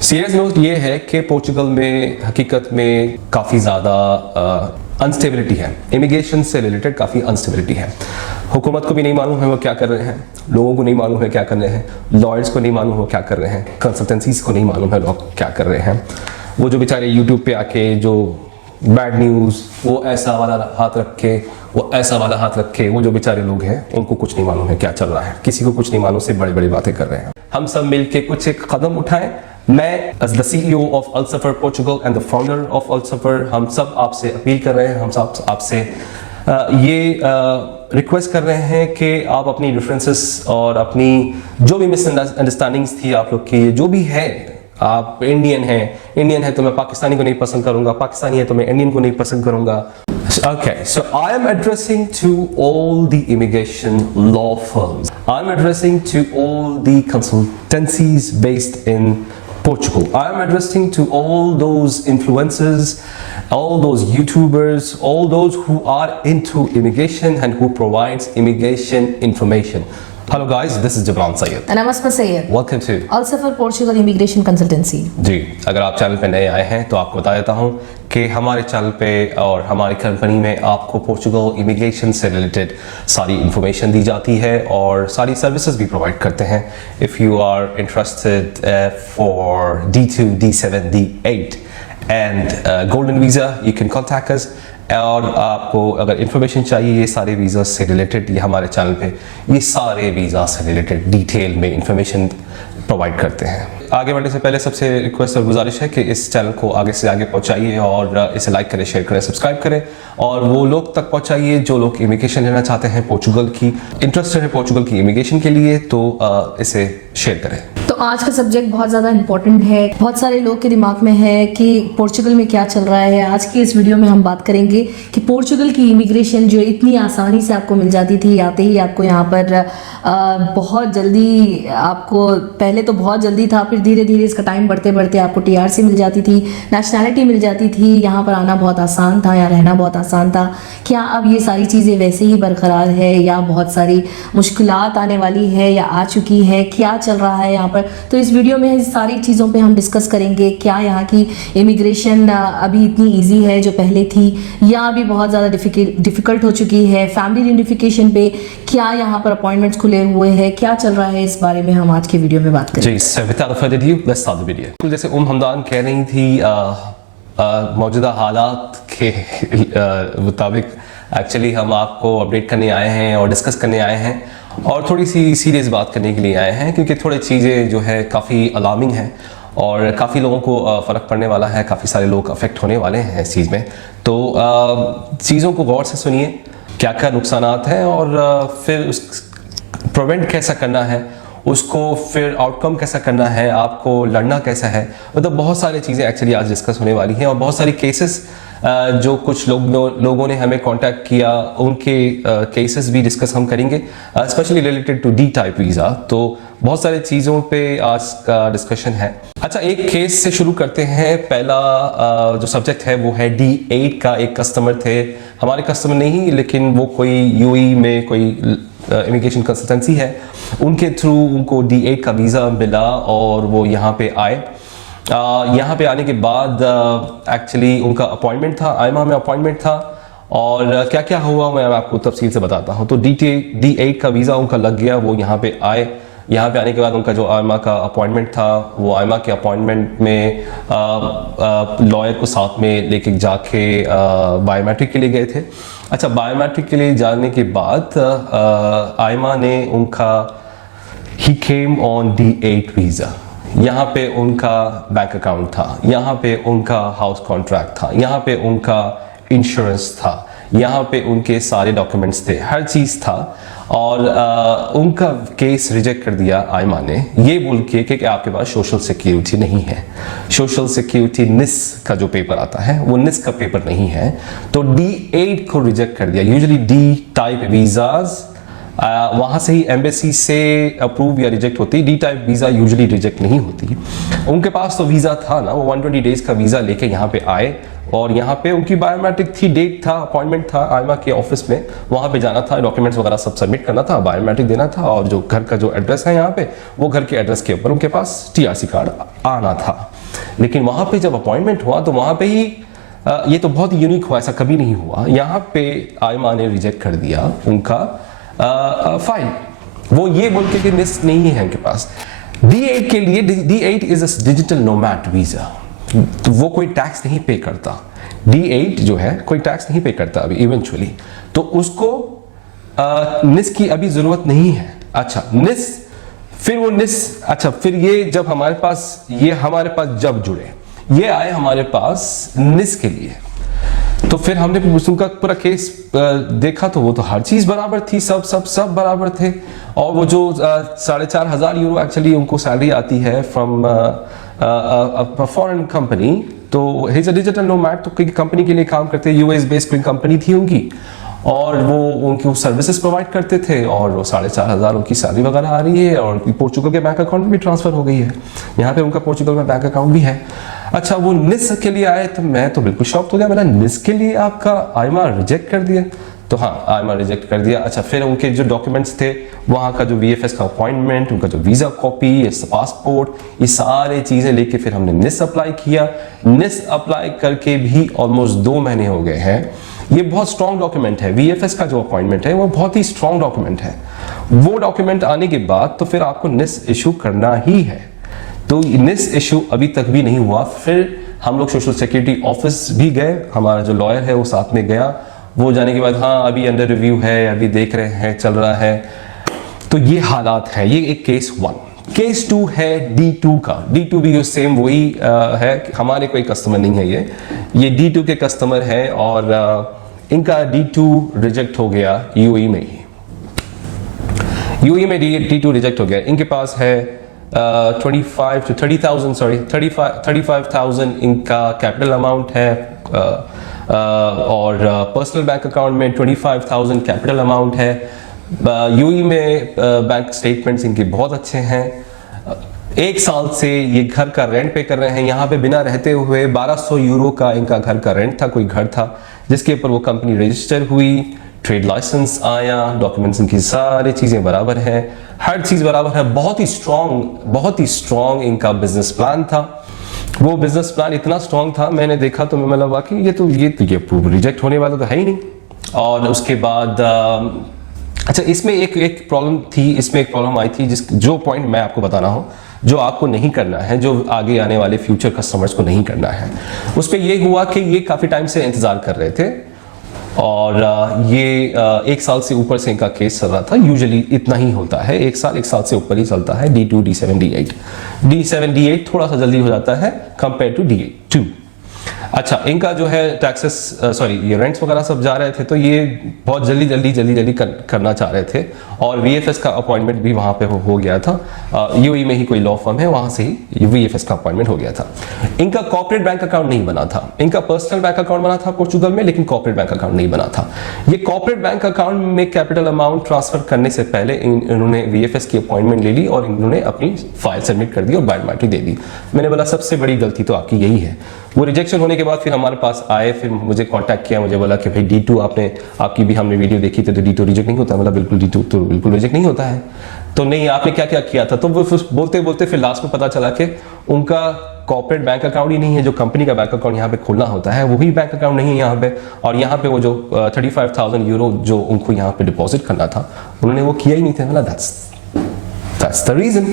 Serious note ये है कि पोर्चुगल में हकीकत में काफ़ी ज़्यादा अनस्टेबिलिटी है। इमिग्रेशन से रिलेटेड काफ़ी अनस्टेबिलिटी है। हुकूमत को भी नहीं मालूम है वो क्या कर रहे हैं, लोगों को नहीं मालूम है क्या कर रहे हैं, लॉयर्स को नहीं मालूम वो क्या कर रहे हैं, कंसल्टेंसीज को नहीं मालूम है लोग क्या कर रहे हैं। वो जो बेचारे यूट्यूब पे आके जो बैड न्यूज़ वो ऐसा वाला हाथ रख के वो ऐसा वाला हाथ रख के वो जो बेचारे लोग हैं उनको कुछ नहीं मालूम है क्या चल रहा है, किसी को कुछ नहीं मालूम से बड़ी बड़ी बातें कर रहे हैं। हम सब मिलके कुछ एक कदम उठाएं। मैं एज द CEO ऑफ अल्सफर Portugal and the founder of अल्सफर, हम सब आपसे अपील कर रहे हैं, हम सब आपसे ये रिक्वेस्ट कर रहे हैं कि आप अपनी डिफरेंसेस और अपनी जो भी मिसअंडरस्टैंडिंग्स थी आप लोग की, जो भी है, आप इंडियन है तो मैं पाकिस्तानी को नहीं पसंद करूंगा, पाकिस्तानी है तो मैं इंडियन को नहीं पसंद करूंगा। Okay, so I am addressing to all the immigration law firms. I am addressing to all the consultancies based in Portugal. I am addressing to all those influencers, all those YouTubers, all those who are into immigration and who provides immigration information. Hello guys, this is Jabran Syed. And I'm Asma Syed. Welcome to Alsafar Portugal Immigration Consultancy. जी, अगर आप channel पे नए आए हैं तो आपको बता देता हूँ कि हमारे चैनल पे और हमारी कंपनी में आपको पोर्चुगल इमिग्रेशन से रिलेटेड सारी इंफॉर्मेशन दी जाती है और सारी सर्विसेज भी प्रोवाइड करते हैं। If you are interested for D2, D7, D8 and golden visa you can contact us. और आपको अगर इन्फॉर्मेशन चाहिए ये सारे वीज़ा से रिलेटेड, ये हमारे चैनल पे ये सारे वीज़ा से रिलेटेड डिटेल में इंफॉर्मेशन प्रोवाइड करते हैं। आगे बढ़ने से पहले सबसे रिक्वेस्ट और गुजारिश है कि इस चैनल को आगे से आगे पहुंचाइए और इसे लाइक करें, शेयर करें, सब्सक्राइब करें और वो लोग तक पहुंचाइए जो लोग इमिग्रेशन लेना चाहते हैं पोर्चुगल की, इंटरेस्टेड है पोर्चुगल की इमिग्रेशन के लिए, तो इसे शेयर करें। तो आज का सब्जेक्ट बहुत ज़्यादा इम्पोर्टेंट है। बहुत सारे लोग के दिमाग में है कि पोर्चुगल में क्या चल रहा है। आज की इस वीडियो में हम बात करेंगे कि पोर्चुगल की इमिग्रेशन जो इतनी आसानी से आपको मिल जाती थी, आते ही आपको यहाँ पर बहुत जल्दी, आपको पहले तो बहुत जल्दी था, फिर धीरे धीरे इसका टाइम बढ़ते बढ़ते आपको TRC मिल जाती थी, नेशनैलिटी मिल जाती थी, यहाँ पर आना बहुत आसान था, यहाँ रहना बहुत आसान था। क्या अब ये सारी चीज़ें वैसे ही बरकरार है या बहुत सारी मुश्किलात आने वाली है या आ चुकी है, क्या चल रहा है यहाँ पर? तो इस वीडियो में इस सारी चीज़ों पे हम डिस्कस करेंगे। क्या यहाँ की इमिग्रेशन अभी इतनी ईजी है जो पहले थी या अभी बहुत ज़्यादा डिफ़िकल्ट हो चुकी है? फैमिली यूनिफिकेशन पे क्या यहाँ पर अपॉइंटमेंट्स खुले हुए हैं, क्या चल रहा है, इस बारे में हम आज के वीडियो में बात करेंगे। जी, without further ado, let's start the video. जैसे हमदान कह रही थी मौजूदा हालात के मुताबिक एक्चुअली हम आपको अपडेट करने आए हैं और डिस्कस करने आए हैं और थोड़ी सी सीरियस बात करने के लिए आए हैं क्योंकि थोड़ी चीज़ें जो है काफ़ी अलार्मिंग हैं और काफ़ी लोगों को फ़र्क पड़ने वाला है, काफ़ी सारे लोग अफेक्ट होने वाले हैं इस चीज़ में। तो चीज़ों को गौर से सुनिए, क्या क्या नुकसानात हैं और फिर उस प्रिवेंट कैसा करना है, उसको फिर आउटकम कैसा करना है, आपको लड़ना कैसा है। मतलब बहुत सारी चीज़ें एक्चुअली आज डिस्कस होने वाली हैं और बहुत सारी केसेस जो कुछ लोगों ने हमें कांटेक्ट किया उनके केसेस भी डिस्कस हम करेंगे, specially related to D type visa. तो बहुत सारी चीज़ों पे आज का डिस्कशन है। अच्छा, एक केस से शुरू करते हैं। पहला जो सब्जेक्ट है वो है D8 का। एक कस्टमर थे, हमारे कस्टमर नहीं लेकिन वो कोई UAE में कोई इमिग्रेशन कंसल्टेंसी है, उनके थ्रू उनको D8 का वीज़ा मिला और वो यहाँ पे आए। यहाँ पे आने के बाद एक्चुअली उनका अपॉइंटमेंट था, आयमा में अपॉइंटमेंट था और क्या क्या हुआ मैं आपको तफसील से बताता हूँ। तो D8 का वीज़ा उनका लग गया, वो यहाँ पे आए। यहाँ पे आने के बाद उनका जो आयमा का अपॉइंटमेंट था, वो आयमा के अपॉइंटमेंट में लॉयर को साथ में लेके जाके बायोमेट्रिक के लिए गए थे। अच्छा, बायोमेट्रिक के लिए जाने के बाद आयमा ने उनका ही केम ऑन D8 वीज़ा। यहाँ पे उनका बैंक अकाउंट था, यहाँ पे उनका हाउस कॉन्ट्रैक्ट था, यहाँ पे उनका इंश्योरेंस था, यहाँ पे उनके सारे डॉक्यूमेंट्स थे, हर चीज़ था और उनका केस रिजेक्ट कर दिया आयमा ने ये बोल के कि आपके पास सोशल सिक्योरिटी नहीं है। सोशल सिक्योरिटी NIS का जो पेपर आता है वो NIS का पेपर नहीं है, तो D8 को रिजेक्ट कर दिया। यूजुअली D टाइप वीज़ाज वहाँ से ही एम्बेसी से अप्रूव या रिजेक्ट होती, D type visa usually reject नहीं होती। उनके पास तो वीज़ा था ना, वो 120 डेज़ का वीज़ा लेके यहाँ पे आए, और यहाँ पे उनकी बायोमेट्रिक थी, डेट था, अपॉइंटमेंट था आयमा के ऑफिस में, वहाँ पे जाना था, डॉक्यूमेंट्स वगैरह सब सबमिट करना था, बायोमेट्रिक देना था, और जो घर का जो एड्रेस है यहाँ पे, वो घर के एड्रेस के ऊपर उनके पास TRC कार्ड आना था। लेकिन वहाँ पे जब अपॉइंटमेंट हुआ तो वहाँ पे ही ये तो बहुत यूनिक हुआ, ऐसा कभी नहीं हुआ। यहाँ पे आयमा ने रिजेक्ट कर दिया उनका फाइल, वो ये बोल के कि निस नहीं है उनके पास। D8 के लिए, D8 is a digital nomad visa, तो वो कोई टैक्स नहीं पे करता। D8 जो है कोई टैक्स नहीं पे करता अभी इवेंचुअली, तो उसको निस की अभी जरूरत नहीं है। अच्छा निस, फिर वो निस, अच्छा फिर ये जब हमारे पास जब जुड़े, ये आए हमारे पास निस के लिए, तो फिर हमने उनका पूरा केस देखा, तो वो तो हर चीज बराबर थी, सब बराबर थे। और वो जो 4,500 यूरो एक्चुअली उनको सैलरी आती है फ्रॉम फॉरेन कंपनी, तो हिज अ डिजिटल नोमैड, तो कंपनी के लिए काम करते, US बेस्ड कोई कंपनी थी उनकी, और वो उनकी सर्विसेज प्रोवाइड करते थे, और वो 4,500 उनकी सैलरी वगैरह आ रही है, और पोर्चुगल के बैंक अकाउंट में भी ट्रांसफर हो गई है, यहाँ पे उनका पोर्चुगल में बैंक अकाउंट भी है। अच्छा वो निस के लिए आए, तो मैं तो बिल्कुल शॉक हो गया, मैंने निस के लिए आपका आयमा रिजेक्ट कर दिया, तो हाँ आयमा रिजेक्ट कर दिया। अच्छा फिर उनके जो डॉक्यूमेंट्स थे, वहाँ का जो VFS का अपॉइंटमेंट, उनका जो वीज़ा कॉपी, पासपोर्ट, ये सारे चीज़ें लेके फिर हमने निस अप्लाई किया। निस अप्लाई करके भी ऑलमोस्ट 2 महीने हो गए हैं। ये बहुत स्ट्रॉन्ग डॉक्यूमेंट है, VFS का जो अपॉइंटमेंट है वो बहुत ही स्ट्रॉन्ग डॉक्यूमेंट है। वो डॉक्यूमेंट आने के बाद तो फिर आपको निस इशू करना ही है, तो निस इशू अभी तक भी नहीं हुआ। फिर हम लोग सोशल सिक्योरिटी ऑफिस भी गए, हमारा जो लॉयर है वो साथ में गया, वो जाने के बाद हाँ अभी अंडर रिव्यू है, अभी देख रहे हैं, चल रहा है। तो ये हालात है, ये एक केस 1। केस 2 है D2 का। D2 भी सेम वही है, हमारे कोई कस्टमर नहीं है, ये D2 के कस्टमर है, और इनका D2 रिजेक्ट हो गया UAE में ही, UAE में D2 रिजेक्ट हो गया। इनके पास है 25 to 30,000 सॉरी 35,000 इनका कैपिटल अमाउंट है, और पर्सनल बैंक अकाउंट में 25,000 कैपिटल अमाउंट है। UAE में बैंक स्टेटमेंट्स इनके बहुत अच्छे हैं। 1 साल से ये घर का रेंट पे कर रहे हैं, यहाँ पे बिना रहते हुए 1200 यूरो का इनका घर का रेंट था, कोई घर था जिसके ऊपर वो कंपनी रजिस्टर हुई, ट्रेड लाइसेंस आया, डॉक्यूमेंट्स इनकी सारी चीज़ें बराबर हैं, हर चीज़ बराबर है। बहुत ही स्ट्रॉन्ग इनका बिजनेस प्लान था। वो बिजनेस प्लान इतना स्ट्रॉन्ग था, मैंने देखा तो मैं लगा कि ये तो रिजेक्ट होने वाला तो है ही नहीं। और उसके बाद अच्छा इसमें एक प्रॉब्लम थी, इसमें एक प्रॉब्लम आई थी, जो पॉइंट मैं आपको बता रहा हूँ, जो आपको नहीं करना है, जो आगे आने वाले फ्यूचर कस्टमर्स को नहीं करना है। उस पर यह हुआ कि ये काफ़ी टाइम से इंतज़ार कर रहे थे, और ये 1 साल से ऊपर से इनका केस चल रहा था। यूजुअली इतना ही होता है, 1 साल से ऊपर ही चलता है। D2, D7, D8, D7, D8 थोड़ा सा जल्दी हो जाता है कंपेयर टू D2। अच्छा इनका जो है टैक्सेस सॉरी ये रेंट्स वगैरह सब जा रहे थे, तो ये बहुत जल्दी करना चाह रहे थे, और VFS का अपॉइंटमेंट भी वहाँ पे हो गया था। UAE में ही कोई लॉ फर्म है, वहाँ से ही VFS का अपॉइंटमेंट हो गया था। इनका कॉर्पोरेट बैंक अकाउंट नहीं बना था, इनका पर्सनल बैंक अकाउंट बना था पोर्चुगल में, लेकिन कॉर्पोरेट बैंक अकाउंट नहीं बना था। ये कॉर्पोरेट बैंक अकाउंट में कैपिटल अमाउंट ट्रांसफर करने से पहले इन्होंने VFS की अपॉइंटमेंट ले ली, और इन्होंने अपनी फाइल सबमिट कर दी और बायोमेट्रिक दे दी। मैंने बोला सबसे बड़ी गलती तो आपकी यही है। वो रिजेक्शन होने के बाद फिर हमारे पास आए, फिर मुझे कांटेक्ट किया, मुझे बोला कि भाई D2 आपकी भी हमने वीडियो देखी थी, तो D2 रिजेक्ट नहीं होता। मतलब बिल्कुल D2 तो बिल्कुल रिजेक्ट नहीं होता है। तो नहीं आपने क्या क्या किया था, तो वो बोलते बोलते फिर लास्ट में पता चला कि उनका कॉर्पोरेट बैंक अकाउंट ही नहीं है, जो कंपनी का बैंक अकाउंट यहाँ पे खोलना होता है वही बैंक अकाउंट नहीं है यहाँ पे, और यहाँ पे वो जो 35,000 यूरो जो उनको यहाँ पे डिपॉजिट करना था उन्होंने वो किया ही नहीं था। मतलब That's the reason।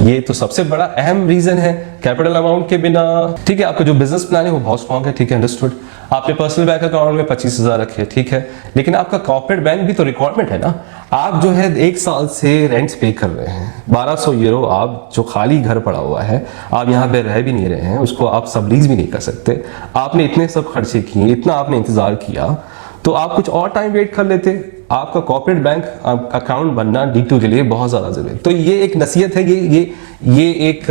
ये तो सबसे बड़ा अहम रीजन है कैपिटल अमाउंट के बिना। ठीक है, आपका जो बिजनेस प्लान है वो बहुत स्ट्रॉन्ग है, ठीक है, अंडरस्टूड। आपने पर्सनल बैंक अकाउंट में 25,000 रखे, ठीक है, लेकिन आपका कॉर्पोरेट बैंक भी तो रिक्वायरमेंट है ना। आप जो है 1 साल से रेंट्स पे कर रहे हैं, 1200 यूरो, आप जो खाली घर पड़ा हुआ है, आप यहाँ पे रह भी नहीं रहे हैं, उसको आप सबलीज भी नहीं कर सकते। आपने इतने सब खर्चे किए, इतना आपने इंतजार किया, तो आप कुछ और टाइम वेट कर लेते। आपका कॉर्पोरेट बैंक अकाउंट बनना D2 के लिए बहुत ज़्यादा जरूरी है। तो ये एक नसीहत है, ये एक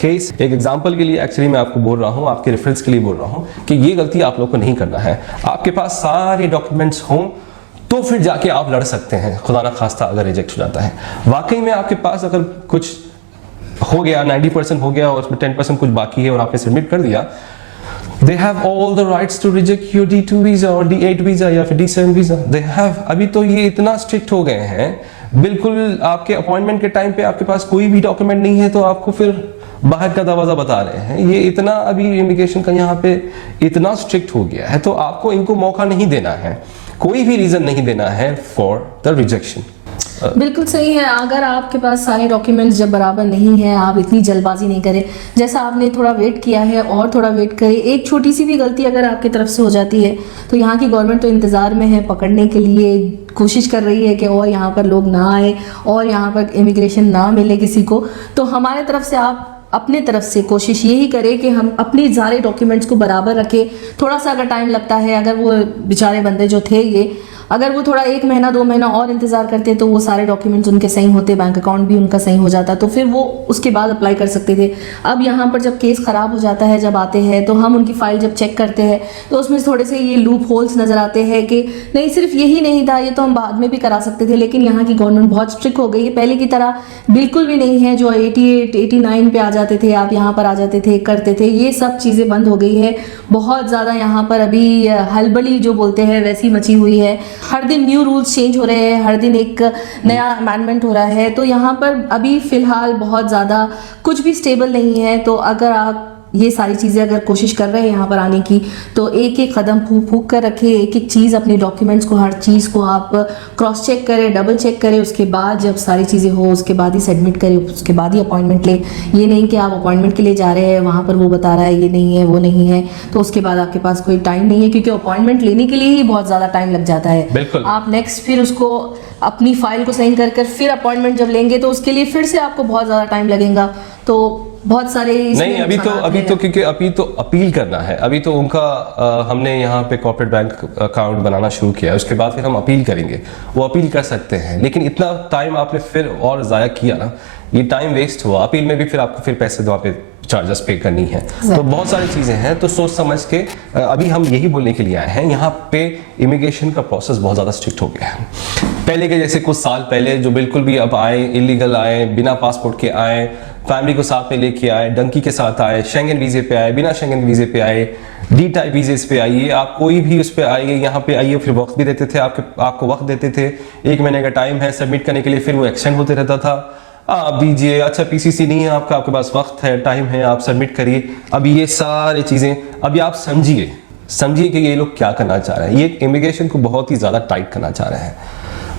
केस, एक एग्जांपल के लिए एक्चुअली मैं आपको बोल रहा हूँ, आपके रेफरेंस के लिए बोल रहा हूँ कि ये गलती आप लोग को नहीं करना है। आपके पास सारे डॉक्यूमेंट्स हों तो फिर जाके आप लड़ सकते हैं, खुदा ना खास्ता अगर रिजेक्ट हो जाता है। वाकई में आपके पास अगर कुछ हो गया, 90% हो गया और उसमें 10% कुछ बाकी है और आपने सबमिट कर दिया, They have all the rights to reject your D2 visa और D8 visa या फिर D7 visa. They have. अभी तो ये इतना स्ट्रिक्ट हो गए हैं, बिल्कुल आपके अपॉइंटमेंट के टाइम पे आपके पास कोई भी डॉक्यूमेंट नहीं है तो आपको फिर बाहर का दरवाजा बता रहे हैं। ये इतना अभी इमिग्रेशन का यहाँ पे इतना स्ट्रिक्ट हो गया है, तो आपको इनको मौका नहीं देना है, कोई भी रीजन नहीं देना है फॉर द रिजेक्शन। बिल्कुल सही है। अगर आपके पास सारे डॉक्यूमेंट्स जब बराबर नहीं है, आप इतनी जल्दबाजी नहीं करें, जैसा आपने थोड़ा वेट किया है और थोड़ा वेट करें। एक छोटी सी भी गलती अगर आपकी तरफ से हो जाती है तो यहाँ की गवर्नमेंट तो इंतज़ार में है, पकड़ने के लिए कोशिश कर रही है कि और यहाँ पर लोग ना आए और यहाँ पर इमिग्रेशन ना मिले किसी को। तो हमारे तरफ से आप अपने तरफ से कोशिश यही करें कि हम अपने सारे डॉक्यूमेंट्स को बराबर रखें। थोड़ा सा अगर टाइम लगता है, अगर वो बेचारे बंदे जो थे ये, अगर वो थोड़ा 1 महीना 2 महीना और इंतज़ार करते तो वो सारे डॉक्यूमेंट्स उनके सही होते, बैंक अकाउंट भी उनका सही हो जाता, तो फिर वो उसके बाद अप्लाई कर सकते थे। अब यहाँ पर जब केस ख़राब हो जाता है, जब आते हैं तो हम उनकी फ़ाइल जब चेक करते हैं तो उसमें थोड़े से ये लूप होल्स नज़र आते हैं कि नहीं सिर्फ यही नहीं था, ये तो हम बाद में भी करा सकते थे। लेकिन यहाँ की गवर्नमेंट बहुत स्ट्रिक्ट हो गई है, पहले की तरह बिल्कुल भी नहीं है। जो 88 89 पे आ जाते थे, आप यहाँ पर आ जाते थे, करते थे, ये सब चीज़ें बंद हो गई है। बहुत ज़्यादा यहाँ पर अभी हलबली जो बोलते हैं वैसी मची हुई है। हर दिन न्यू रूल्स चेंज हो रहे हैं, हर दिन एक नया अमेंडमेंट हो रहा है। तो यहाँ पर अभी फ़िलहाल बहुत ज़्यादा कुछ भी स्टेबल नहीं है। तो अगर आप ये सारी चीज़ें अगर कोशिश कर रहे हैं यहाँ पर आने की, तो एक एक कदम फूक फूक कर रखें, एक एक चीज़ अपने डॉक्यूमेंट्स को, हर चीज़ को आप क्रॉस चेक करें, डबल चेक करें। उसके बाद जब सारी चीज़ें हो उसके बाद ही सबमिट करें, उसके बाद ही अपॉइंटमेंट लें। ये नहीं कि आप अपॉइंटमेंट के लिए जा रहे हैं, वहाँ पर वो बता रहा है ये नहीं है वो नहीं है, तो उसके बाद आपके पास कोई टाइम नहीं है, क्योंकि अपॉइंटमेंट लेने के लिए ही बहुत ज़्यादा टाइम लग जाता है। बिल्कुल। आप नेक्स्ट फिर उसको अपनी फाइल को साइन कर फिर अपॉइंटमेंट जब लेंगे तो उसके लिए फिर से आपको बहुत ज़्यादा टाइम लगेगा। तो बहुत सारे नहीं, अभी तो क्योंकि अभी तो अपील करना है, अभी तो उनका हमने यहाँ पे कॉर्पोरेट बैंक अकाउंट बनाना शुरू किया है, उसके बाद फिर हम अपील करेंगे, वो अपील कर सकते हैं। लेकिन इतना टाइम आपने फिर और ज़ाया किया ना, ये टाइम वेस्ट हुआ। अपील में भी फिर आपको फिर पैसे वहाँ पे चार्जेस पे करनी है, तो बहुत सारी चीज़ें हैं। तो सोच समझ के अभी हम यही बोलने के लिए आए हैं, यहाँ पे इमिग्रेशन का प्रोसेस बहुत ज़्यादा स्ट्रिक्ट हो गया है। पहले के जैसे कुछ साल पहले जो बिल्कुल भी अब आए, इलीगल आए, बिना पासपोर्ट के आए, फैमिली को साथ में लेके आए, डंकी के साथ आए, शेंगन वीज़े पे आए, बिना शेंगन वीज़े पे आए, डी टाइप वीज़े पे आइए, आप कोई भी उस पर आइए, यहाँ पे आइए। फिर वक्त भी देते थे, आपको वक्त देते थे, 1 महीने का टाइम है सबमिट करने के लिए, फिर वो एक्सटेंड होते रहता था। आप दीजिए, अच्छा पीसीसी नहीं है आपका, आपके पास वक्त है, टाइम है, आप सबमिट करिए। अभी ये सारी चीज़ें, अभी आप समझिए कि ये लोग क्या करना चाह रहे हैं। ये इमिग्रेशन को बहुत ही ज़्यादा टाइट करना चाह रहे हैं,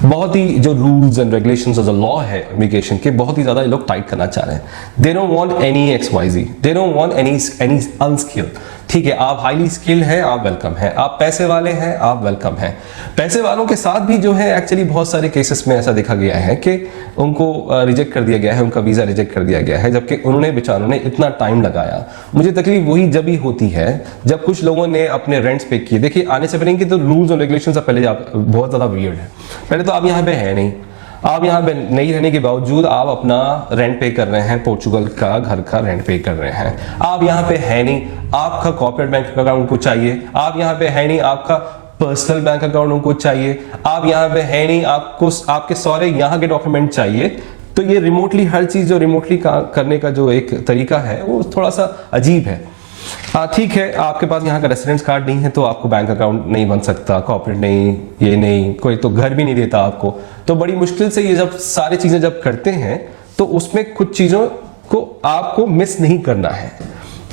बहुत ही जो रूल्स एंड रेगुलेशंस और जो लॉ है इमिग्रेशन के, बहुत ही ज़्यादा ये लोग टाइट करना चाह रहे हैं। They don't want any XYZ, they don't want any unskilled. ठीक है, आप हाईली स्किल्ड हैं, आप वेलकम हैं, आप पैसे वाले हैं, आप वेलकम हैं। पैसे वालों के साथ भी जो है एक्चुअली बहुत सारे केसेस में ऐसा देखा गया है कि उनको रिजेक्ट कर दिया गया है, उनका वीज़ा रिजेक्ट कर दिया गया है, जबकि उन्होंने बेचारों ने इतना टाइम लगाया। मुझे तकलीफ वही जब ही होती है जब कुछ लोगों ने अपने रेंट्स पे किए। देखिए, आने से पहले इनके तो रूल्स और रेगुलेशन से पहले बहुत ज़्यादा वियर्ड है। पहले तो आप यहाँ पे है नहीं, आप यहाँ पे नहीं रहने के बावजूद आप अपना रेंट पे कर रहे हैं, पोर्चुगल का घर का रेंट पे कर रहे हैं। आप यहाँ पे है नहीं, आपका कॉर्पोरेट बैंक अकाउंट उनको चाहिए। आप यहाँ पे है नहीं, आपका पर्सनल बैंक अकाउंट उनको चाहिए। आप यहाँ पे है नहीं, आपको आपके सारे यहाँ के डॉक्यूमेंट चाहिए। तो ये रिमोटली हर चीज़ जो रिमोटली करने का जो एक तरीका है वो थोड़ा सा अजीब है। ठीक है, आपके पास यहाँ का रेसिडेंस कार्ड नहीं है तो आपको बैंक अकाउंट नहीं बन सकता, कॉर्पोरेट नहीं, ये नहीं, कोई तो घर भी नहीं देता आपको। तो बड़ी मुश्किल से ये जब सारी चीज़ें जब करते हैं तो उसमें कुछ चीज़ों को आपको मिस नहीं करना है।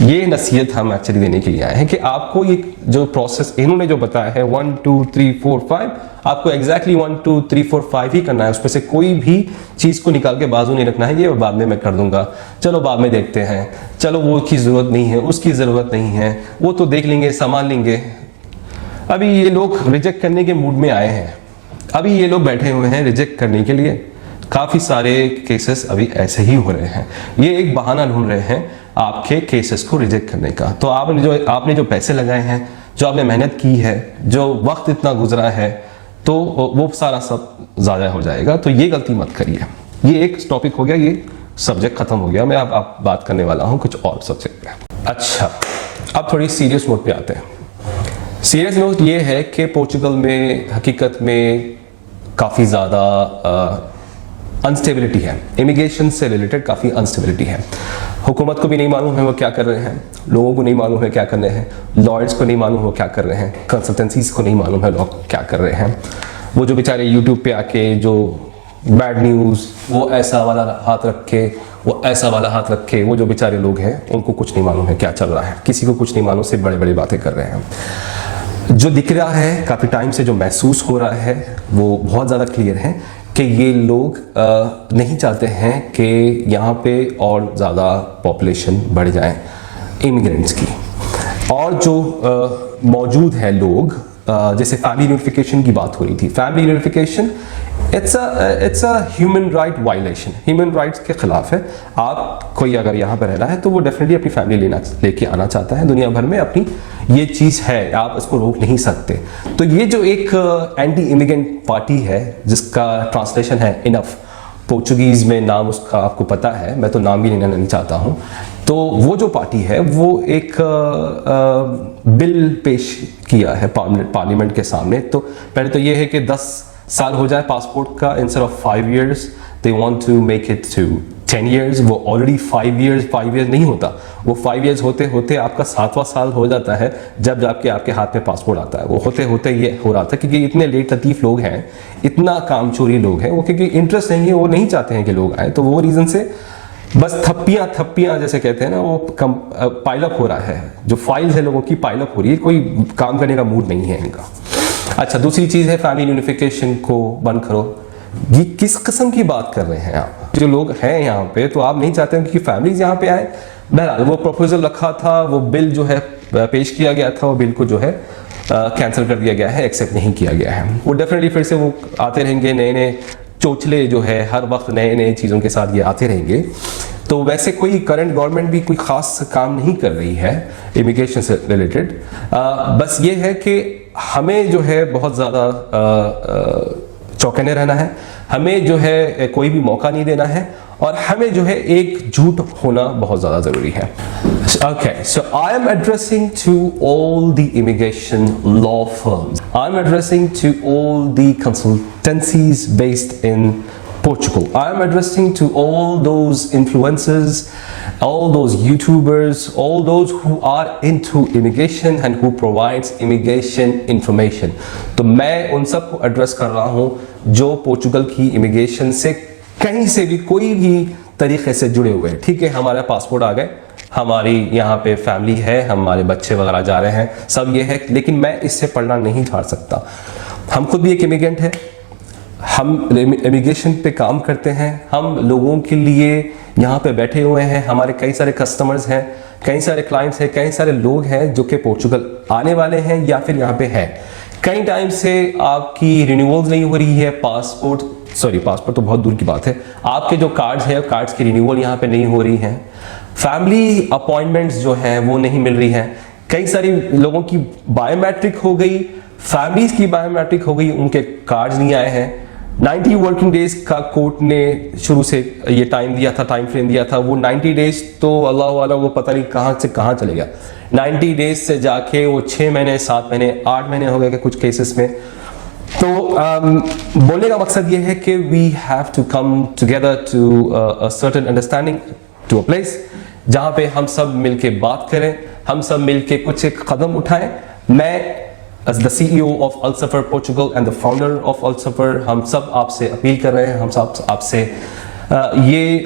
ये नसीहत हम एक्चुअली देने के लिए आए हैं कि आपको ये जो प्रोसेस इन्होंने जो बताया है 1 2 3 4 5, आपको एग्जैक्टली 1 2 3 4 5 ही करना है। उसमें से कोई भी चीज़ को निकाल के बाजू नहीं रखना है, ये बाद में मैं कर दूंगा, चलो बाद में देखते हैं, चलो वो की ज़रूरत नहीं है, उसकी ज़रूरत नहीं है, वो तो देख लेंगे, संभाल लेंगे। अभी ये लोग रिजेक्ट करने के मूड में आए हैं, अभी ये लोग बैठे हुए हैं रिजेक्ट करने के लिए। काफ़ी सारे केसेस अभी ऐसे ही हो रहे हैं, ये एक बहाना ढूंढ रहे हैं आपके केसेस को रिजेक्ट करने का। तो आपने जो पैसे लगाए हैं, जो आपने मेहनत की है, जो वक्त इतना गुजरा है, तो वो सारा सब ज़्यादा हो जाएगा। तो ये गलती मत करिए। ये एक टॉपिक हो गया, ये सब्जेक्ट खत्म हो गया। मैं आप बात करने वाला हूँ कुछ और सब्जेक्ट पे। अच्छा, अब थोड़ी सीरियस नोट पे आते हैं। सीरियस नोट ये है कि पोर्चुगल में हकीकत में काफ़ी ज़्यादा अनस्टेबिलिटी है, इमिग्रेशन से रिलेटेड काफ़ी अनस्टेबिलिटी है। हुकूमत को भी नहीं मालूम है वो क्या कर रहे हैं, लोगों को नहीं मालूम है क्या कर रहे हैं, लॉयर्स को नहीं मालूम वो क्या कर रहे हैं, कंसल्टेंसीज को नहीं मालूम है लोग क्या कर रहे हैं। वो जो बेचारे यूट्यूब पे आके जो बैड न्यूज़, वो ऐसा वाला हाथ रख के, वो ऐसा वाला हाथ रख के, वो जो बेचारे लोग हैं उनको कुछ नहीं मालूम है क्या चल रहा है, किसी को कुछ नहीं मालूम, सिर्फ बड़े बड़ी बातें कर रहे हैं। जो दिख रहा है काफ़ी टाइम से, जो महसूस हो रहा है वो बहुत ज़्यादा क्लियर है कि ये लोग नहीं चाहते हैं कि यहाँ पे और ज़्यादा पॉपुलेशन बढ़ जाए इमिग्रेंट्स की। और जो मौजूद है लोग, जैसे फैमिली यूनिफिकेशन की बात हो रही थी, family unification it's a human right violation, human rights के खिलाफ है। आप कोई अगर यहाँ पर रहना है तो वो डेफिनेटली अपनी फैमिली लेके आना चाहता है, दुनिया भर में अपनी ये चीज़ है, आप इसको रोक नहीं सकते। तो ये जो एक एंटी इमिग्रेंट पार्टी है जिसका ट्रांसलेशन है इनफ, पोर्चुगीज़ में नाम उसका आपको पता है, मैं तो नाम भी लेना नहीं चाहता हूँ। तो वो जो पार्टी है वो एक बिल पेश किया है पार्लियामेंट के सामने। तो पहले तो ये है कि 10 साल हो जाए पासपोर्ट का, instead of 5 years they want to make it to 10 years। वो ऑलरेडी 5 years नहीं होता, वो 5 years होते होते आपका 7वां साल हो जाता है जब जाके आपके हाथ में पासपोर्ट आता है। वो होते होते ये हो रहा था क्योंकि इतने लेट लतीफ़ लोग हैं, इतना कामचोरी लोग हैं, वो क्योंकि इंटरेस्ट नहीं है, वो नहीं चाहते हैं कि लोग आए, तो वो रीज़न से बस थप्पियाँ जैसे कहते हैं ना, वो पाइलअप हो रहा है, जो फाइल्स है लोगों की पाइलअप हो रही है, कोई काम करने का मूड नहीं है इनका। अच्छा, दूसरी चीज़ है फैमिली यूनिफिकेशन को बंद करो। ये किस किस्म की बात कर रहे हैं आप? जो लोग हैं यहाँ पे, तो आप नहीं चाहते हैं कि फैमिलीज यहाँ पे आए। बहरहाल वो प्रपोजल रखा था, वो बिल जो है पेश किया गया था, वो बिल को जो है कैंसिल कर दिया गया है, एक्सेप्ट नहीं किया गया है। वो डेफिनेटली फिर से वो आते रहेंगे, नए नए चोचले जो है हर वक्त नए नए चीज़ों के साथ ये आते रहेंगे। तो वैसे कोई करंट गवर्नमेंट भी कोई ख़ास काम नहीं कर रही है इमिग्रेशन से रिलेटेड। बस ये है कि हमें जो है बहुत ज़्यादा चौकन्ने रहना है, हमें जो है कोई भी मौका नहीं देना है, और हमें जो है एकजुट होना बहुत ज़्यादा ज़रूरी है। Okay, so I am addressing to all the immigration law firms. I am addressing to all the consultancies based in Portugal. I am addressing to all those influencers, all those YouTubers, all those who are into immigration and who provides immigration information. तो मैं उन सबको address कर रहा हूँ जो Portugal की immigration से कहीं से भी कोई भी तरीके से जुड़े हुए हैं। ठीक है, हमारा पासपोर्ट आ गए, हमारी यहाँ पे फैमिली है, हमारे बच्चे वगैरह जा रहे हैं, सब ये है, लेकिन मैं इससे पढ़ना नहीं झाड़ सकता। हम खुद भी एक इमिग्रेंट है, हम इमिग्रेशन पे काम करते हैं, हम लोगों के लिए यहाँ पे बैठे हुए हैं, हमारे कई सारे कस्टमर्स हैं, कई सारे क्लाइंट्स हैं, कई सारे लोग हैं जो कि पोर्चुगल आने वाले हैं या फिर यहाँ पे है। कई टाइम से आपकी रिन्यूअल्स नहीं हो रही है, पासपोर्ट तो बहुत दूर की बात है, आपके जो कार्ड्स हैं, कार्ड्स की रिन्यूअल यहाँ पे नहीं हो रही है, फैमिली अपॉइंटमेंट्स जो हैं वो नहीं मिल रही हैं, कई सारी लोगों की बायोमेट्रिक हो गई, फैमिलीज की बायोमेट्रिक हो गई, उनके कार्ड्स नहीं आए हैं। 90 वर्किंग डेज का कोर्ट ने शुरू से ये टाइम दिया था, टाइम फ्रेम दिया था, वो 90 डेज तो अल्लाह वाला वो पता नहीं कहाँ से कहाँ चले गया। 90 डेज से जाके वो 6 महीने, 7 महीने, 8 महीने हो गए कुछ केसेस में। तो बोलने का मकसद ये है कि we have to come together to a certain understanding, to a place जहाँ पे हम सब मिलके बात करें, हम सब मिलके कुछ एक कदम उठाएं। मैं as the CEO of Ulsafer Portugal and the founder of Ulsafer, हम सब आपसे अपील कर रहे हैं, हम सब आपसे ये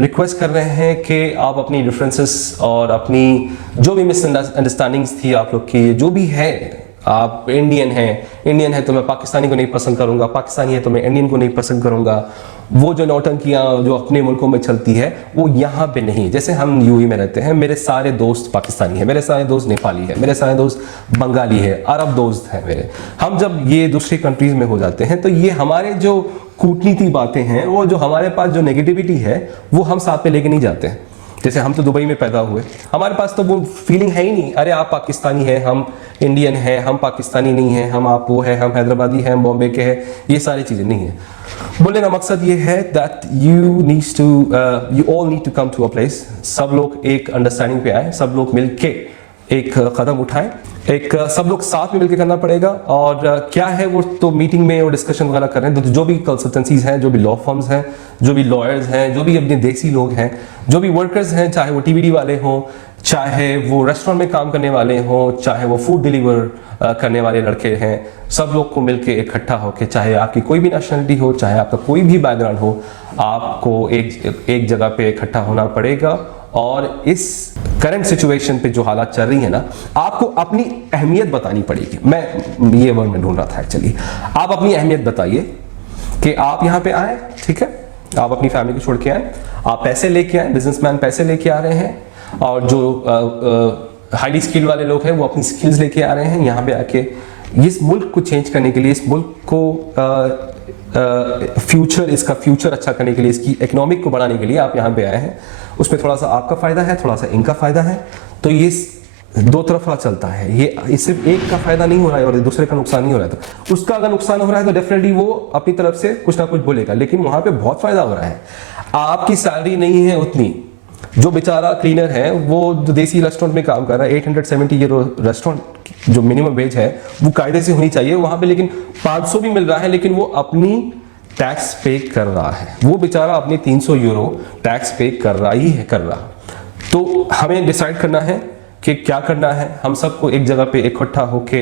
रिक्वेस्ट कर रहे हैं कि आप अपनी डिफरेंसेस और अपनी जो भी मिसअंडरस्टैंडिंग्स थी आप लोग की, जो भी है, आप इंडियन है तो मैं पाकिस्तानी को नहीं पसंद करूंगा, पाकिस्तानी है तो मैं इंडियन को नहीं पसंद करूंगा, वो जो नौटंकियाँ जो अपने मुल्कों में चलती है वो यहाँ पे नहीं। जैसे हम यूएई में रहते हैं, मेरे सारे दोस्त पाकिस्तानी हैं, मेरे सारे दोस्त नेपाली है, मेरे सारे दोस्त बंगाली है, अरब दोस्त हैं मेरे। हम जब ये दूसरी कंट्रीज में हो जाते हैं तो ये हमारे जो कूटनीति बातें हैं, वो जो हमारे पास जो नेगेटिविटी है वो हम साथ में लेके नहीं जाते हैं। जैसे हम तो दुबई में पैदा हुए, हमारे पास तो वो फीलिंग है ही नहीं, अरे आप पाकिस्तानी हैं, हम इंडियन हैं, हम पाकिस्तानी नहीं हैं, हम आप वो है, हम हैदराबादी हैं, हम बॉम्बे के हैं, ये सारी चीज़ें नहीं है। बोलने का मकसद ये है that you all need to come to a place, सब लोग एक अंडरस्टैंडिंग पे आए, सब लोग मिल के एक कदम उठाएं, एक सब लोग साथ में मिलकर करना पड़ेगा। और क्या है वो तो मीटिंग में और डिस्कशन वगैरह कर रहे हैं, तो जो भी कंसल्टेंसीज हैं, जो भी लॉ फर्म्स हैं, जो भी लॉयर्स हैं, जो भी अपने देसी लोग हैं, जो भी वर्कर्स हैं, चाहे वो टीवीडी वाले हों, चाहे वो रेस्टोरेंट में काम करने वाले हों, चाहे वो फूड डिलीवर करने वाले लड़के हैं, सब लोग को मिलके इकट्ठा होकर, चाहे आपकी कोई भी नेशनलिटी हो, चाहे आपका कोई भी बैकग्राउंड हो, आपको एक जगह पे इकट्ठा होना पड़ेगा। और इस करंट सिचुएशन पे जो हालात चल रही है ना, आपको अपनी अहमियत बतानी पड़ेगी। मैं ये वर्ड में ढूंढ रहा था एक्चुअली। आप अपनी अहमियत बताइए कि आप यहाँ पे आए, ठीक है, आप अपनी फैमिली को छोड़ के आए, आप पैसे लेके आए, बिजनेसमैन पैसे लेके आ रहे हैं, और जो हाईली स्किल्ड वाले लोग हैं वो अपनी स्किल्स लेके आ रहे हैं यहाँ पे आके इस मुल्क को चेंज करने के लिए, इस मुल्क को इसका फ्यूचर अच्छा करने के लिए, इसकी इकोनॉमिक को बढ़ाने के लिए आप यहाँ पे आए हैं। उसमें थोड़ा सा आपका फायदा है, थोड़ा सा इनका फायदा है, तो ये दो तरफा चलता है। ये सिर्फ एक का फायदा नहीं हो रहा है और दूसरे का नुकसान नहीं हो रहा है। तो उसका अगर नुकसान हो रहा है तो डेफिनेटली वो अपनी तरफ से कुछ ना कुछ बोलेगा, लेकिन वहां पे बहुत फायदा हो रहा है। आपकी सैलरी नहीं है उतनी, जो बेचारा क्लीनर है वो जो देसी रेस्टोरेंट में काम कर रहा है, 870 यूरो रेस्टोरेंट जो मिनिमम वेज है वो कायदे से होनी चाहिए वहां पे, लेकिन 500 भी मिल रहा है, लेकिन वो अपनी टैक्स पे कर रहा है। वो बेचारा अपनी 300 यूरो टैक्स पे कर रहा। तो हमें डिसाइड करना है कि क्या करना है। हम सबको एक जगह पे इकट्ठा होके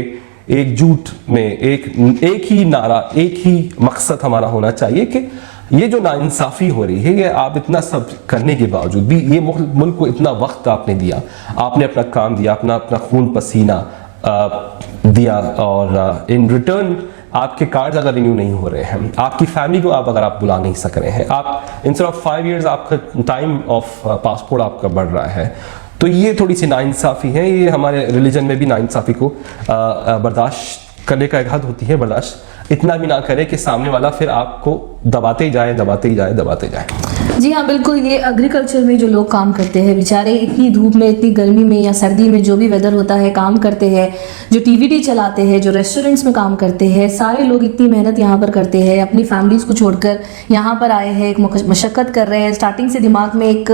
एकजुट में एक ही नारा, एक ही मकसद हमारा होना चाहिए कि ये जो नाइंसाफी हो रही है, ये आप इतना सब करने के बावजूद भी, ये मुल्क को इतना वक्त आपने दिया, आपने अपना काम दिया, अपना खून पसीना दिया, और इन रिटर्न आपके कार्ड अगर रिन्यू नहीं हो रहे हैं, आपकी फैमिली को अगर आप बुला नहीं सक रहे हैं, आप इंस्टेड ऑफ 5 इयर्स आपका टाइम ऑफ पासपोर्ट आपका बढ़ रहा है, तो ये थोड़ी सी नाइंसाफी है। ये हमारे रिलीजन में भी नाइंसाफी को बर्दाश्त करने का एक हद होती है। बर्दाश्त इतना भी ना करे कि सामने वाला फिर आपको दबाते ही जाए। जी हाँ, बिल्कुल। ये एग्रीकल्चर में जो लोग काम करते हैं बेचारे, इतनी धूप में, इतनी गर्मी में या सर्दी में, जो भी वेदर होता है, काम करते हैं, जो टीवीडी चलाते हैं, जो रेस्टोरेंट्स में काम करते हैं, सारे लोग इतनी मेहनत यहाँ पर करते हैं, अपनी फैमिलीज को छोड़कर यहाँ पर आए हैं, एक मशक्क़त कर रहे हैं। स्टार्टिंग से दिमाग में एक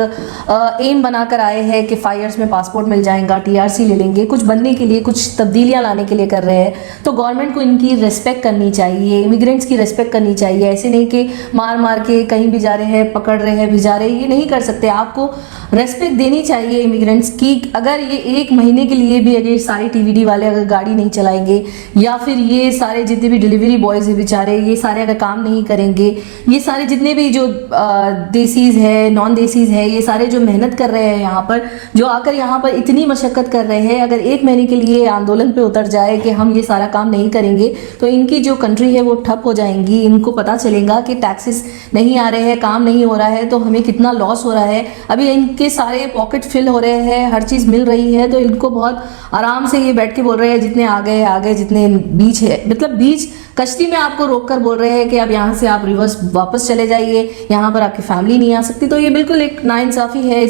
एम बनाकर आए हैं कि 5 इयर्स में पासपोर्ट मिल जाएगा, TRC ले लेंगे, कुछ बनने के लिए, कुछ तब्दीलियाँ लाने के लिए कर रहे हैं। तो गवर्नमेंट को इनकी रिस्पेक्ट करनी चाहिए, इमिग्रेंट्स की रिस्पेक्ट करनी चाहिए। ऐसे नहीं कि मार के कहीं भी जा रहे हैं, पकड़ रहे हैं, भिजा रहे हैं, ये नहीं कर सकते। आपको रेस्पेक्ट देनी चाहिए इमिग्रेंट्स की। अगर ये 1 महीने के लिए भी अगर सारे टीवीडी वाले अगर गाड़ी नहीं चलाएंगे, या फिर ये सारे जितने भी डिलीवरी बॉयज़ हैं बेचारे, ये सारे अगर काम नहीं करेंगे, ये सारे जितने भी जो देसीज है, नॉन देसीज है, ये सारे जो मेहनत कर रहे हैं यहाँ पर, जो आकर यहाँ पर इतनी मशक्क़त कर रहे हैं, अगर 1 महीने के लिए आंदोलन पे उतर जाए कि हम ये सारा काम नहीं करेंगे, तो इनकी जो कंट्री है वो ठप हो जाएंगी। इनको पता चलेगा कि टैक्सेस नहीं आ रहे हैं, काम नहीं हो रहा है, तो हमें कितना लॉस हो रहा है। अभी इनके सारे पॉकेट फिल हो रहे हैं, हर चीज़ मिल रही है, तो इनको बहुत आराम से ये बैठ के बोल रहे हैं, जितने आगे जितने बीच है, मतलब बीच कश्ती में आपको रोक कर बोल रहे हैं कि अब यहाँ से आप रिवर्स वापस चले जाइए, यहाँ पर आपकी फैमिली नहीं आ सकती। तो ये बिल्कुल एक नाइंसाफ़ी है।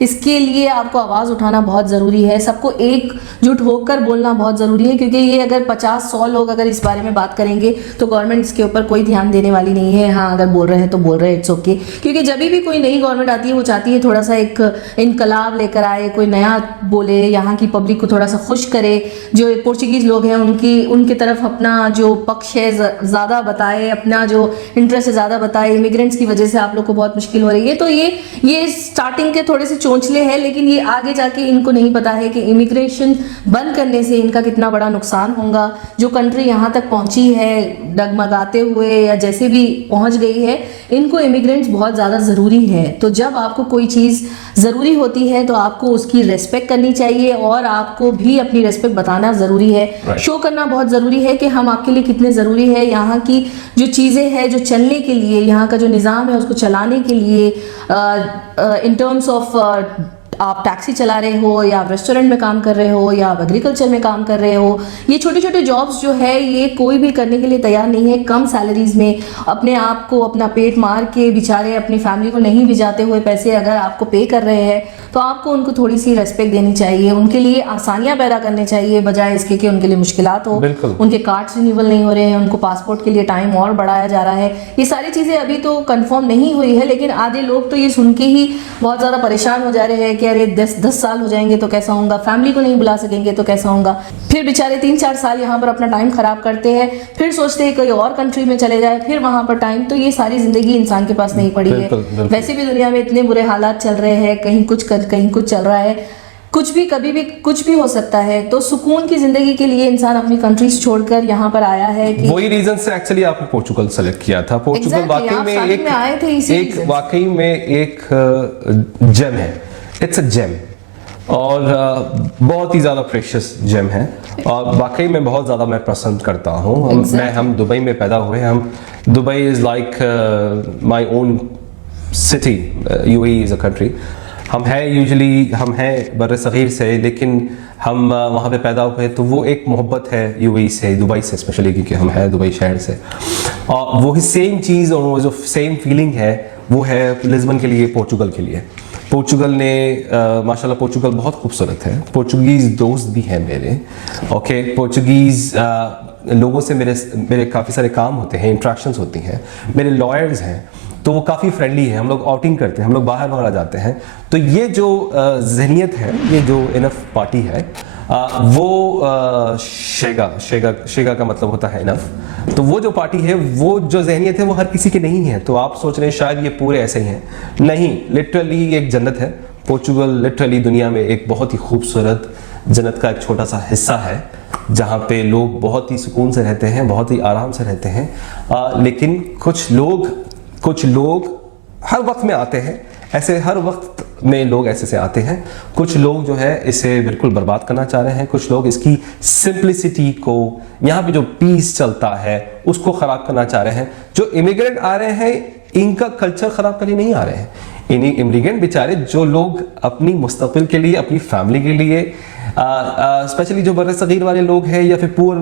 इसके लिए आपको आवाज़ उठाना बहुत ज़रूरी है, सबको एकजुट होकर बोलना बहुत ज़रूरी है, क्योंकि ये अगर 50-100 लोग अगर इस बारे में बात करेंगे तो गवर्नमेंट इसके ऊपर कोई ध्यान देने वाली नहीं है। हाँ, अगर बोल रहे हैं तो बोल रहे हैं, इट्स ओके। क्योंकि जब भी कोई नई गवर्नमेंट आती है वो चाहती है थोड़ा सा एक इनकलाब लेकर आए, कोई नया बोले, यहाँ की पब्लिक को थोड़ा सा खुश करे। जो पोर्चुगीज़ लोग हैं उनकी तरफ अपना जो पक्ष है ज़्यादा बताए, अपना जो इंटरेस्ट है ज़्यादा बताए। इमिग्रेंट्स की वजह से आप लोग को बहुत मुश्किल हो रही है। तो ये स्टार्टिंग के थोड़े से चोंचले हैं, लेकिन ये आगे जाके इनको नहीं पता है कि इमिग्रेशन बंद करने से इनका कितना बड़ा नुकसान होगा। जो कंट्री यहाँ तक पहुँची है डगमगाते हुए या जैसे भी पहुँच गई है, इनको इमिग्रेंट्स बहुत ज़्यादा ज़रूरी है। तो जब आपको कोई चीज़ ज़रूरी होती है तो आपको उसकी रेस्पेक्ट करनी चाहिए, और आपको भी अपनी रेस्पेक्ट बताना ज़रूरी है, शो करना बहुत ज़रूरी है कि हम आपके लिए कितने ज़रूरी है। यहाँ की जो चीज़ें हैं जो चलने के लिए, यहाँ का जो निज़ाम है उसको चलाने के लिए, इन टर्म्स ऑफ आप टैक्सी चला रहे हो, या आप रेस्टोरेंट में काम कर रहे हो, या आप एग्रीकल्चर में काम कर रहे हो, ये छोटे छोटे जॉब्स जो है ये कोई भी करने के लिए तैयार नहीं है। कम सैलरीज में अपने आप को अपना पेट मार के बेचारे अपनी फैमिली को नहीं भिजाते हुए पैसे अगर आपको पे कर रहे हैं, तो आपको उनको थोड़ी सी रेस्पेक्ट देनी चाहिए, उनके लिए आसानियां पैदा करनी चाहिए, बजाय इसके कि उनके लिए मुश्किलात हो। उनके कार्ड्स रिन्यूअल नहीं हो रहे हैं, उनको पासपोर्ट के लिए टाइम और बढ़ाया जा रहा है। ये सारी चीज़ें अभी तो कंफर्म नहीं हुई है, लेकिन आधे लोग तो ये सुन के ही बहुत ज़्यादा परेशान हो जा रहे हैं कि अरे 10 साल हो जाएंगे तो कैसा होगा, फैमिली को नहीं बुला सकेंगे तो कैसा होगा, फिर बेचारे 3-4 साल यहाँ पर अपना टाइम खराब करते हैं, फिर सोचते हैं कोई और कंट्री में चले जाए, फिर वहाँ पर टाइम, तो ये सारी जिंदगी इंसान के पास नहीं पड़ी है। बिल्कुल। वैसे भी दुनिया में इतने बुरे हालात चल रहे हैं, कहीं कुछ चल रहा है, कुछ भी कभी भी कुछ भी हो सकता है। तो सुकून की जिंदगी के लिए इंसान अपनी कंट्रीज छोड़कर यहाँ पर आया है कि वही रीजन से एक्चुअली आपने पोर्चुगल सेलेक्ट किया था। पोर्चुगल Exactly, आप starting में आए थे इसी एक reason से। वाकई में एक जेम है, इट्स अ जेम, और बहुत ही ज़्यादा प्रेशियस जेम है, और वाकई में बहुत ज़्यादा मैं पसंद करता हूँ। हम दुबई में पैदा हुए, हम Dubai is like my own city, UAE is a country. हम हैं बर्र सग़ीर से, लेकिन हम वहाँ पे पैदा हुए, तो वो एक मोहब्बत है यूएई से, दुबई से स्पेशली, क्योंकि हम हैं दुबई शहर से। और वही सेम चीज़ और वो जो सेम फीलिंग है वो है लिस्बन के लिए, पोर्चुगल के लिए। पोर्चुगल ने माशाल्लाह, पोर्चुगल बहुत खूबसूरत है। पोर्चुगीज़ दोस्त भी हैं मेरे, ओके। पोर्चुगीज़ लोगों से मेरे काफ़ी सारे काम होते हैं, इंट्रैक्शंस होती हैं। मेरे लॉयर्स हैं तो वो काफ़ी फ्रेंडली है, हम लोग आउटिंग करते हैं, हम लोग बाहर वगैरह जाते हैं। तो ये जो जहनीत है, ये जो इनफ पार्टी है, वो शेगा का मतलब होता है इनफ। तो वो जो पार्टी है, वो जो जहनीत है, वो हर किसी की नहीं है। तो आप सोच रहे हैं शायद ये पूरे ऐसे ही हैं, नहीं, लिटरली एक जन्नत है पोर्चुगल। लिटरली दुनिया में एक बहुत ही खूबसूरत जन्नत का एक छोटा सा हिस्सा है, जहाँ पे लोग बहुत ही सुकून से रहते हैं, बहुत ही आराम से रहते हैं। लेकिन कुछ लोग हर वक्त में आते हैं, ऐसे हर वक्त में लोग ऐसे से आते हैं। कुछ लोग जो है इसे बिल्कुल बर्बाद करना चाह रहे हैं, कुछ लोग इसकी सिंप्लिसिटी को, यहाँ पे जो पीस चलता है उसको ख़राब करना चाह रहे हैं। जो इमिग्रेंट आ रहे हैं, इनका कल्चर ख़राब करने नहीं आ रहे हैं। इन्हीं इमिग्रेंट बेचारे, जो लोग अपनी मुस्तक़बिल के लिए, अपनी फैमिली के लिए, स्पेशली जो बर्र सग़ीर वाले लोग हैं, या फिर पूर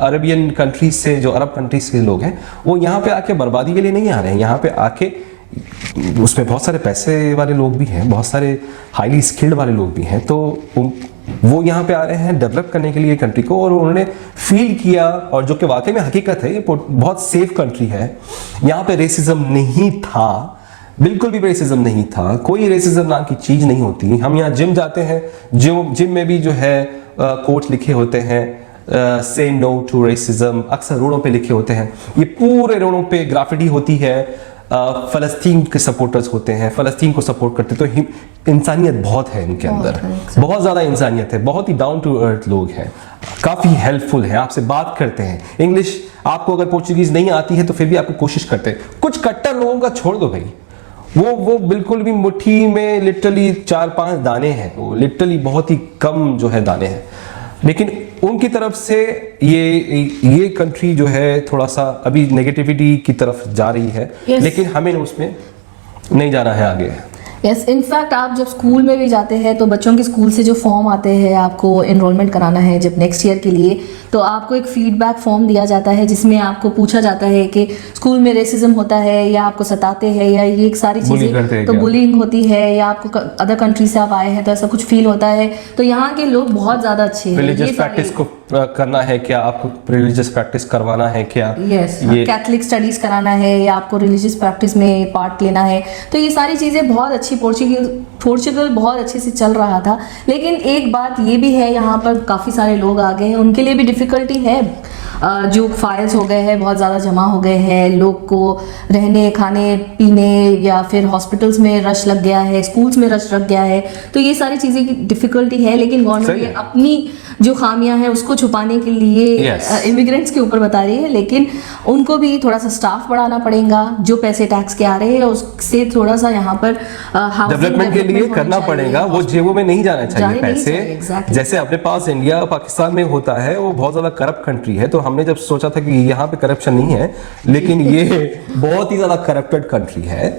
अरबियन कंट्रीज से, जो अरब कंट्रीज से लोग हैं, वो यहाँ पे आके बर्बादी के लिए नहीं आ रहे हैं। यहाँ पे आके, उसमें बहुत सारे पैसे वाले लोग भी हैं, बहुत सारे हाईली स्किल्ड वाले लोग भी हैं, तो वो यहाँ पे आ रहे हैं डेवलप करने के लिए कंट्री को। और उन्होंने फील किया, और जो कि वाकई में हकीकत है, ये बहुत सेफ कंट्री है। यहाँ पे रेसिज्म नहीं था, बिल्कुल भी रेसिज्म नहीं था, कोई रेसिज्म नाम की चीज़ नहीं होती। हम यहाँ जिम जाते हैं, जिम में भी जो है कोट्स लिखे होते हैं, से नो टू रेसिज्म, अक्सर रोडों पे लिखे होते हैं। ये पूरे रोडों पे ग्राफिटी होती है, फ़लस्तीन के सपोर्टर्स होते हैं, फ़लस्तीन को सपोर्ट करते हैं। तो इंसानियत बहुत है इनके अंदर, बहुत ज़्यादा इंसानियत है, बहुत ही डाउन टू अर्थ लोग हैं, काफ़ी हेल्पफुल हैं, आपसे बात करते हैं। इंग्लिश आपको अगर पोर्चुगीज़ नहीं आती है तो फिर भी आपको कोशिश करते हैं। कुछ कट्टर लोगों का छोड़ दो भाई, वो बिल्कुल भी मुट्ठी में लिटरली 4-5 दाने हैं, वो लिटरली बहुत ही कम जो है दाने हैं। लेकिन उनकी तरफ से ये कंट्री जो है थोड़ा सा अभी नेगेटिविटी की तरफ जा रही है, लेकिन हमें उसमें नहीं जाना है आगे। यस, इनफैक्ट आप जब स्कूल में भी जाते हैं तो बच्चों के स्कूल से जो फॉर्म आते हैं, आपको एनरोलमेंट कराना है जब नेक्स्ट ईयर के लिए, तो आपको एक फीडबैक फॉर्म दिया जाता है जिसमें आपको पूछा जाता है कि स्कूल में रेसिज्म होता है, या आपको सताते हैं, या ये सारी चीज़ें, तो बुलिंग होती है, या आपको अदर कंट्री से आप आए हैं तो ऐसा कुछ फील होता है। तो यहाँ के लोग बहुत ज़्यादा अच्छे हैं। रिलीजियस प्रैक्टिस को करना है क्या, आपको रिलीजियस प्रैक्टिस करवाना है क्या? यस, कैथलिक स्टडीज कराना है, या आपको रिलीजियस प्रैक्टिस में पार्ट लेना है। तो ये सारी चीज़ें बहुत अच्छी, पोर्चुगल बहुत अच्छे से चल रहा था। लेकिन एक बात ये भी है, यहाँ पर काफ़ी सारे लोग आ गए हैं, उनके लिए भी डिफ़िकल्टी है। जो फाइल्स हो गए हैं, बहुत ज़्यादा जमा हो गए हैं, लोग को रहने, खाने पीने, या फिर हॉस्पिटल्स में रश लग गया है, स्कूल्स में रश लग गया है। तो ये सारी चीज़ें की डिफ़िकल्टी है, लेकिन गवर्नमेंट अपनी जो खामियां हैं उसको छुपाने के लिए इमिग्रेंट्स के ऊपर बता रही है। लेकिन उनको भी थोड़ा सा स्टाफ बढ़ाना पड़ेगा, जो पैसे टैक्स के आ रहे हैं उससे थोड़ा सा यहाँ पर डेवलपमेंट के लिए करना पड़ेगा। वो जेबों में नहीं जाना चाहिए पैसे, जैसे अपने पास इंडिया पाकिस्तान में होता है। वो बहुत ज़्यादा करप्ट कंट्री है, तो हमने जब सोचा था कि यहाँ पे करप्शन नहीं है, लेकिन ये बहुत ही ज़्यादा करप्टेड कंट्री है।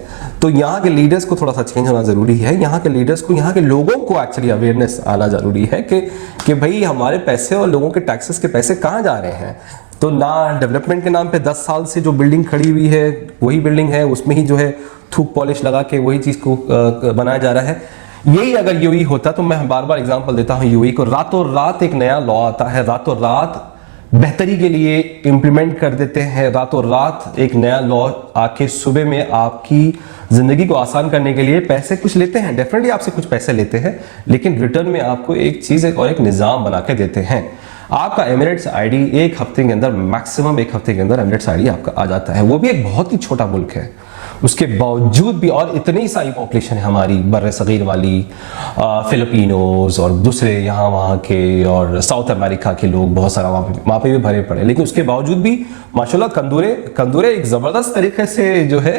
तो यहाँ के लीडर्स को थोड़ा सा चेंज होना ज़रूरी है। यहाँ के लीडर्स को, यहाँ के लोगों को एक्चुअली अवेयरनेस आना ज़रूरी है कि भाई हमारे पैसे और लोगों के टैक्सेस के पैसे कहाँ जा रहे हैं। तो ना डेवलपमेंट के नाम पे 10 साल से जो बिल्डिंग खड़ी हुई है वही बिल्डिंग है, उसमें ही जो है थूक पॉलिश लगा के वही चीज़ को बनाया जा रहा है। यही अगर यूएई होता, तो मैं बार बार एग्जांपल देता हूँ यूएई को, रातों रात एक नया लॉ आता है, रातों रात बेहतरी के लिए इम्प्लीमेंट कर देते हैं रातों रात। एक नया लॉ आके सुबह में आपकी ज़िंदगी को आसान करने के लिए पैसे कुछ लेते हैं, डेफिनेटली आपसे कुछ पैसे लेते हैं, लेकिन रिटर्न में आपको एक चीज़ और एक निज़ाम बना के देते हैं। आपका एमिरेट्स आईडी एक हफ्ते के अंदर, मैक्सिमम एक हफ्ते के अंदर एमिरेट्स आईडी आपका आ जाता है। वो भी एक बहुत ही छोटा मुल्क है, उसके बावजूद भी, और इतनी सारी पॉपुलेशन है हमारी बर्रे सगीर वाली, फिलिपिनोज और दूसरे यहाँ वहाँ के और साउथ अमेरिका के लोग बहुत सारा वहाँ पे भी भरे पड़े, लेकिन उसके बावजूद भी माशाल्लाह कंदूरे एक ज़बरदस्त तरीके से जो है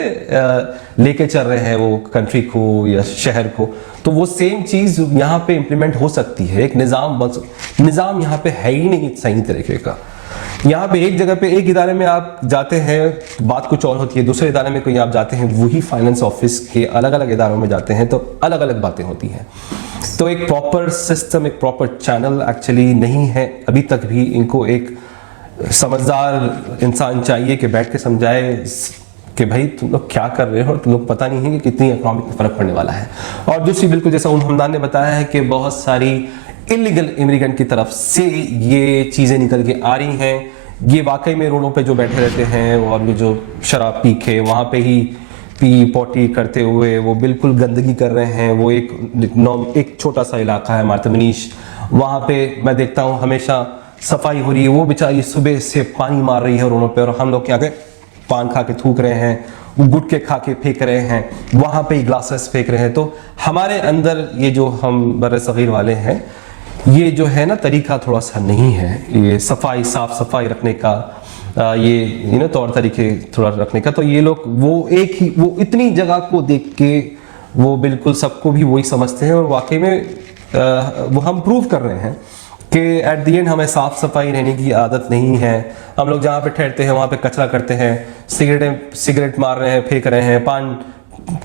लेके चल रहे हैं वो कंट्री को या शहर को। तो वो सेम चीज़ यहाँ पे इम्प्लीमेंट हो सकती है। एक निज़ाम यहाँ पे है ही नहीं सही तरीके का। यहाँ पे एक जगह पे एक इदारे में आप जाते हैं बात कुछ और होती है, दूसरे इदारे में कोई आप जाते हैं वही फाइनेंस ऑफिस के अलग अलग इदारों में जाते हैं तो अलग अलग बातें होती हैं। तो एक प्रॉपर सिस्टम, एक प्रॉपर चैनल एक्चुअली नहीं है अभी तक भी। इनको एक समझदार इंसान चाहिए कि बैठ के समझाए कि भाई तुम लोग क्या कर रहे हो, तुम लोग पता नहीं है कि कितनी इकोनॉमिक में फर्क पड़ने वाला है। और दूसरी, बिल्कुल जैसा हमदान ने बताया है कि बहुत सारी इलीगल इमिग्रेंट की तरफ से ये चीज़ें निकल के आ रही हैं। ये वाकई में रोडों पे जो बैठे रहते हैं और जो शराब पी के वहाँ पे ही पी पोटी करते हुए वो बिल्कुल गंदगी कर रहे हैं। वो एक छोटा सा इलाका है मार्तमनीश, वहाँ पे मैं देखता हूँ हमेशा सफाई हो रही है। वो बेचारी सुबह से पानी मार रही है रोडों पे और हम लोग क्या करें, पान खा के थूक रहे हैं, वो गुटके खा के फेंक रहे हैं, वहाँ पे ही ग्लासेस फेंक रहे हैं। तो हमारे अंदर ये जो हम बर्रे सगीर वाले हैं, ये जो है ना तरीका थोड़ा सा नहीं है, ये साफ सफाई रखने का, ये तौर तरीके थोड़ा रखने का। तो ये लोग वो इतनी जगह को देख के वो बिल्कुल सबको भी वही समझते हैं और वाकई में वो हम प्रूव कर रहे हैं कि एट द एंड हमें साफ सफाई रहने की आदत नहीं है। हम लोग जहाँ पे ठहरते हैं वहाँ पे कचरा करते हैं, सिगरेट मार रहे हैं, फेंक रहे हैं, पान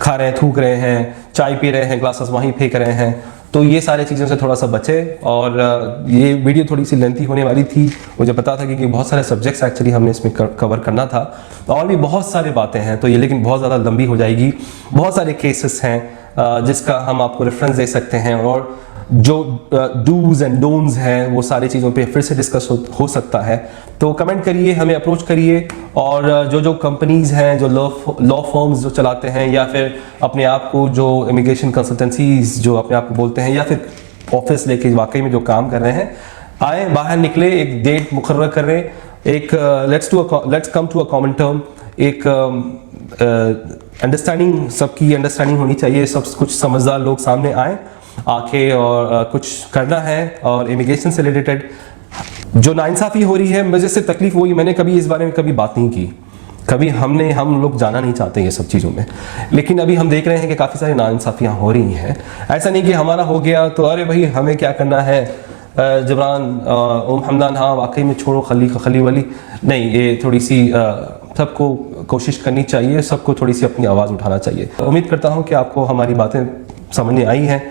खा रहे हैं, थूक रहे हैं, चाय पी रहे हैं, ग्लासेस वहीं फेंक रहे हैं। तो ये सारी चीज़ों से थोड़ा सा बचे। और ये वीडियो थोड़ी सी लेंथी होने वाली थी, मुझे पता था कि बहुत सारे सब्जेक्ट्स एक्चुअली हमने इसमें कवर करना था और भी बहुत सारी बातें हैं, तो ये लेकिन बहुत ज़्यादा लंबी हो जाएगी। बहुत सारे केसेस हैं जिसका हम आपको रेफरेंस दे सकते हैं और जो डूज एंड डोंट्स हैं वो सारी चीज़ों पे फिर से डिस्कस हो सकता है। तो कमेंट करिए, हमें अप्रोच करिए। और जो कंपनीज़ हैं, जो लॉ फर्म्स जो चलाते हैं या फिर अपने आप को जो इमिग्रेशन कंसल्टेंसीज जो अपने आप को बोलते हैं या फिर ऑफिस लेके वाकई में जो काम कर रहे हैं, आए बाहर निकले, एक डेट मुकर्रर करें, एक let's come to a common term, एक अंडरस्टैंडिंग, सबकी अंडरस्टैंडिंग होनी चाहिए। सब कुछ समझदार लोग सामने आए आके और कुछ करना है। और इमिग्रेशन से रिलेटेड जो नाइंसाफ़ी हो रही है, मुझे से तकलीफ हुई, मैंने कभी इस बारे में कभी बात नहीं की, कभी हम लोग जाना नहीं चाहते ये सब चीज़ों में, लेकिन अभी हम देख रहे हैं कि काफ़ी सारी नाइंसाफ़ियाँ हो रही हैं। ऐसा नहीं कि हमारा हो गया तो अरे भाई हमें क्या करना है, जबरान हमदान हाँ वाकई में छोड़ो खली वाली नहीं। ये थोड़ी सी सबको कोशिश करनी चाहिए, सबको थोड़ी सी अपनी आवाज़ उठाना चाहिए। उम्मीद करता हूँ कि आपको हमारी बातें समझ में आई हैं।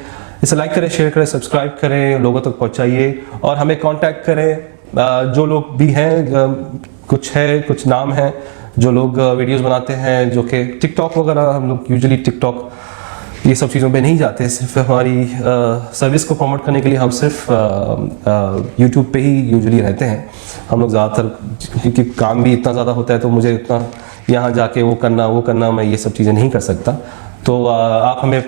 इसे लाइक करें, शेयर करें, सब्सक्राइब करें, लोगों तक पहुंचाइए और हमें कांटेक्ट करें। जो लोग भी हैं, कुछ नाम हैं जो लोग वीडियोस बनाते हैं, जो कि टिकटॉक वगैरह, हम लोग यूजुअली टिकटॉक ये सब चीज़ों पे नहीं जाते, सिर्फ हमारी सर्विस को प्रमोट करने के लिए हम सिर्फ यूट्यूब पे ही यूजुअली रहते हैं हम लोग ज़्यादातर, क्योंकि काम भी इतना ज़्यादा होता है तो मुझे इतना यहाँ जाके वो करना मैं ये सब चीज़ें नहीं कर सकता। तो आप हमें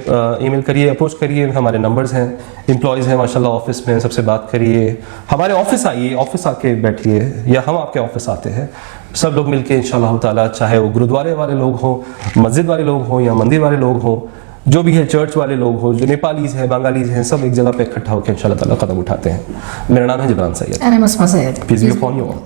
ईमेल करिए, अप्रोच करिए, हमारे नंबर्स हैं, एम्प्लॉयज़ हैं माशाल्लाह ऑफिस में, सबसे बात करिए, हमारे ऑफिस आइए, ऑफिस आके बैठिए या हम आपके ऑफिस आते हैं, सब लोग मिलके इंशाल्लाह ताला, चाहे वो गुरुद्वारे वाले लोग हों, मस्जिद वाले लोग हों या मंदिर वाले लोग हों, जो भी है चर्च वाले लोग हों, जो नेपालीज़ हैं, बंगालीज़ हैं, सब एक जगह पे इकट्ठा होकर इंशाल्लाह ताला कदम उठाते हैं। मेरा नाम है Jibran Syed. And I'm Asma Syed. Peace be upon you all.